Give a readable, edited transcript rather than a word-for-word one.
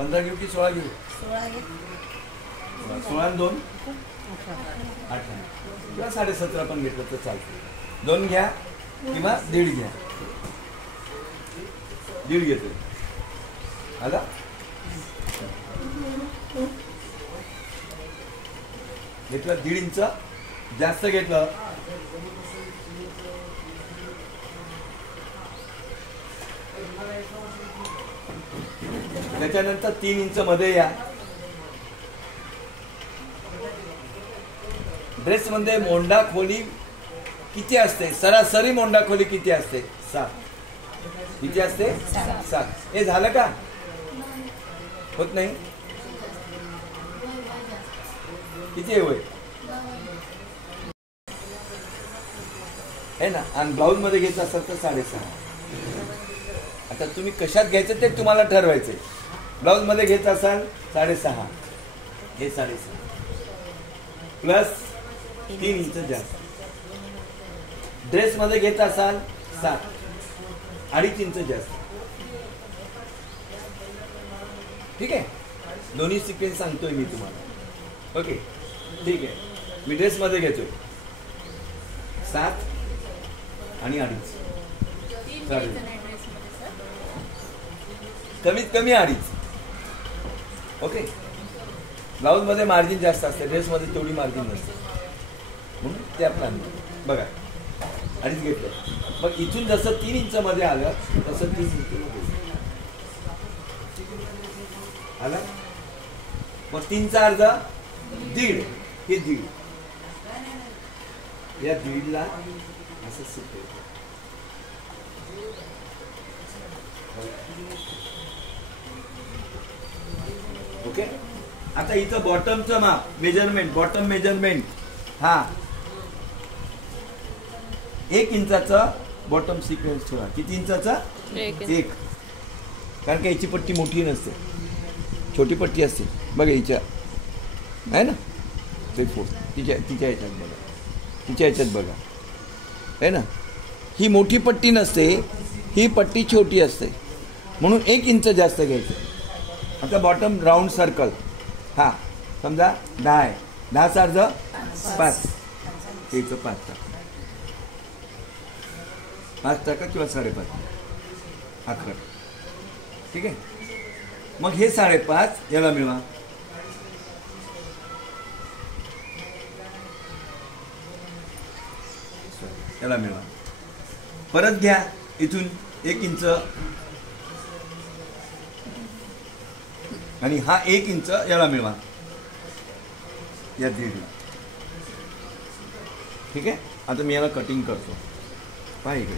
15 घेऊ की 16 घेऊ? 16 घे. 16 आणि 2 18 किंवा 17.5 पण घेतलं तर चालतं. 2 घ्या किंवा 1.5 घ्या. 1.5 घेतो आला. घेतलं 1.5 इंच जास्त घेतलं त्याच्यानंतर 3 इंच मध्ये या. ड्रेस मध्ये मोंडा खोली किती असते? सरासरी मोंडा खोली किती असते? 7. किती असते? 7. हे झालं का? होत नाही. किती आहे वय आहे ना. आणि ब्लाऊज मध्ये घ्यायचं असेल तर 6.5. आता तुम्ही कशात घ्यायचं ते तुम्हाला ठरवायचंय. ब्लाऊज मध्ये घ्यायचं असाल 6.5, हे 6.5 प्लस 3 इंच जास्त. ड्रेस मध्ये घेत असाल 7, 2.5 इंच जास्त. ठीक आहे. दोन्ही सिक्वेन्स सांगतोय मी तुम्हाला. ओके ठीक आहे. मी ड्रेस मध्ये घेतोय 7 आणि 2.5. कमीत कमी 2.5. ओके. ब्लाऊज मध्ये मार्जिन जास्त असते, ड्रेस मध्ये तेवढी मार्जिन नसते, म्हणून त्या प्लॅन बघा 2.5 घेतलं. मग इथून जसं 3 इंच मध्ये आलं तसं 3 इंच मध्ये आलं. मग 3चा अर्ध 1.5. हे 1.5 या 1.5ला असं सुटते. ओके. आता इथं बॉटमचं माप मेजरमेंट, बॉटम मेजरमेंट हा 1 इंचाचा बॉटम सिक्वेन्स ठेवा. किती इंचाचा? 1. कारण का याची पट्टी मोठी नसते, छोटी पट्टी असते. बघा हिच्या आहे ना 3/4. तिच्या ह्याच्यात बघा, तिच्या ह्याच्यात बघा आहे ना. ही मोठी पट्टी नसते, ही पट्टी छोटी असते, म्हणून 1 इंच जास्त घ्यायचं. आता बॉटम राऊंड सर्कल हा समजा 10 आहे. 10चा अर्ध 5. याचं 5 टाका, 5 टाका किंवा 5.5 11. ठीक आहे. मग हे 5.5 याला मिळवा. याला मिळवा. परत घ्या इथून 1 इंच आणि हा 1 इंच याला मिळवा या 1.5ला. ठीक आहे. आता मी याला कटिंग करतो. पहा इकडे